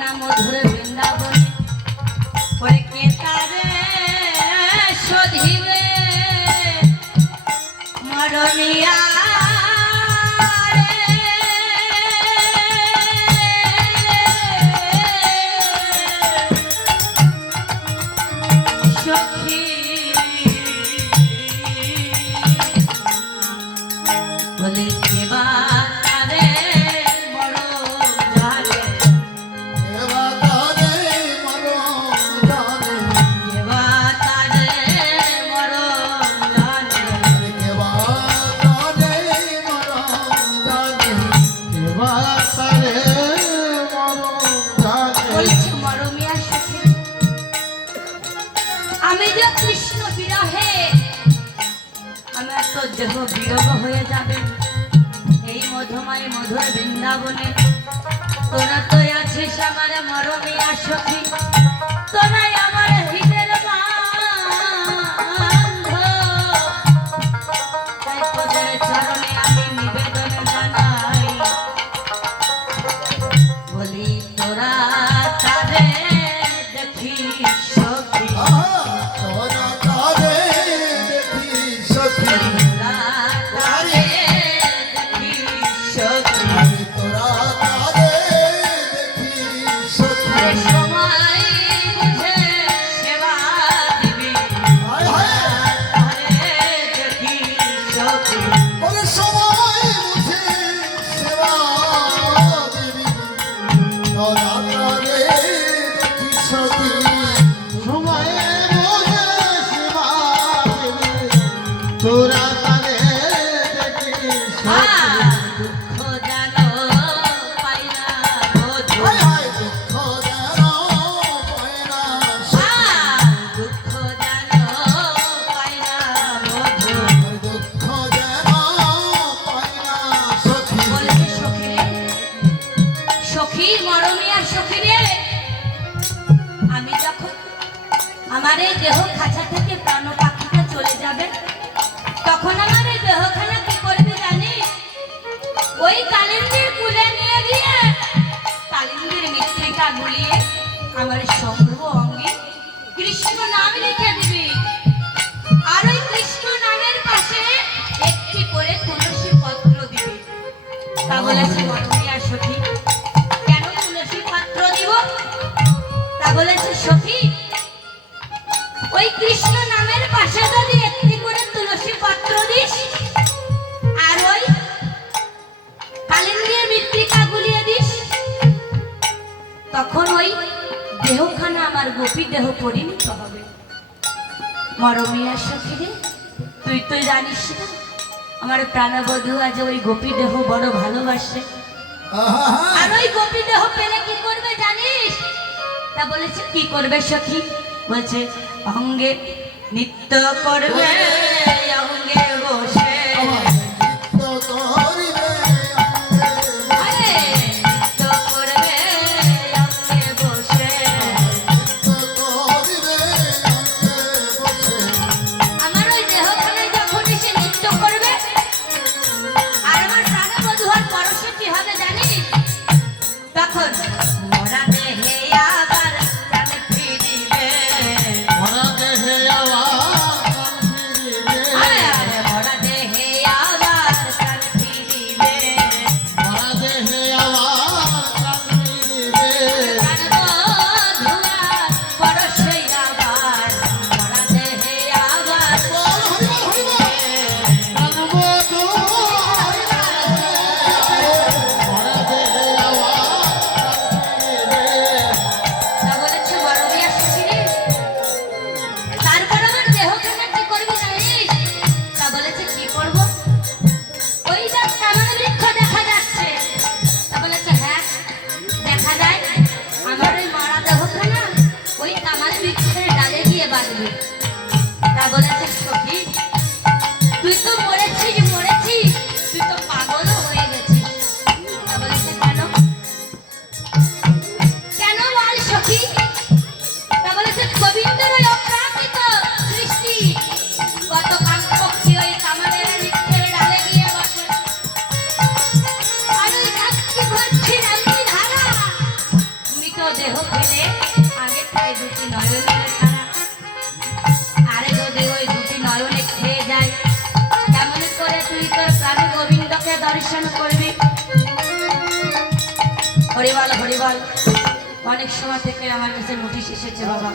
না মধুর বৃন্দাবনে ওরে কে তারে শোধিবে মরমিয়া দেহ বিরহ হয়ে যাবে এই মধুময় মধুর বৃন্দাবনে। তোরা তো আছিস আমার মরমিয়া সখী, তোরাই আমার হৃদয়ের বান্ধব। তাই তোদের চরণে আমি নিবেদন জানাই, বলি তোরা তাদের দেখিস সখী, তোরা তাদের দেখিস সখী, তোরা তাদের দেখিস দুঃখ জানো পাই না মধু, দুঃখ জানো পায় না দুঃখ জানো পাই না মধু, দুঃখ জানো পায় না সখী। বলেছে সখী রে, সখী মরমিয়ার সখী রে, আমি যখন আমার এই দেহ খাঁচা থেকে প্রাণ পাখিটা চলে যাবে তখন আমার এই দেহখানা কি করবি জানিস? ওই কালিন্দির কুলে নিয়ে গিয়ে কালিন্দির মৃত্তিকা গুলিয়ে আমার সর্ব অঙ্গে কৃষ্ণ নাম লিখে দিবি। আর ওই কৃষ্ণ নামের পাশে একটি করে তুলসী পত্র দিবি। তা বলেছে মরমিয়া সখী। কেন তুলসী পত্র দিব? তা বলেছে সখী, ওই কৃষ্ণ নামের পাশে যদি একটি করে তুলসী পত্র দিস আর ওই কালিন্দির মৃত্তিকা গুলিয়ে দিস, তখন ওই দেহখানা আমার গোপী দেহ পরিণত হবে। মরমিয়া সখী রে, তুই তো জানিস না আমার প্রাণবধূ আজ ওই গোপী দেহ বড় ভালোবাসে। আর ওই গোপী দেহ পেলে কি করবে জানিস? তা বলেছে কি করবে সখী? বলছে অঙ্গে নৃত্য করবে, অঙ্গে বসে নৃত্য করবে, অঙ্গে বসে আমার ওই দেহখানায় যখন এসে নৃত্য করবে আর আমার প্রাণবধূ আর পরশে কি হবে জানিস? তখন মরা দেহে আবার প্রাণ ফিরিবে, মরা দেহে মরা দেহে আবার প্রাণ ফিরিবে, প্রাণবধূ আর পরশে আবার মরা দেহে আবার তা বলেছে মরমিয়া সখী রে, তারপর আমার দেহখানা কি করবি জানিস? তা বলেছে কি করব? ওই যা কামাল বৃক্ষ দেখা যাচ্ছে। তা বলেছে হ্যাঁ দেখা যায়, আমার ওই মারা দেহখানা ওই কামাল বৃক্ষের ডালে গিয়ে বাঁধবি। তা বলেছে সখী, তুই তো মরেছিস মরেছিস, তুই তো পাগলও হয়ে গেছিস। তা বলেছে কেন? কেন বল সখী? তা বলেছে গোবিন্দের ওই অপ্রাকৃত সৃষ্টি কত কাকপক্ষী ওই কামালের বৃক্ষের ডালে গিয়ে বসে, আর ওই কাকটি ভর্তি রাত্রি ধারা তুমি তো দেহ ফেলে আগে খাই দুটি নয়নের তারা, আরে যদি ওই দুটি নয়নে খেয়ে যায় কেমন করে তুই তোর প্রাণী গোবিন্দকে দর্শন করবি? হরিবল হরিবল। অনেক সময় থেকে আমার কাছে নোটিশ এসেছে বাবা,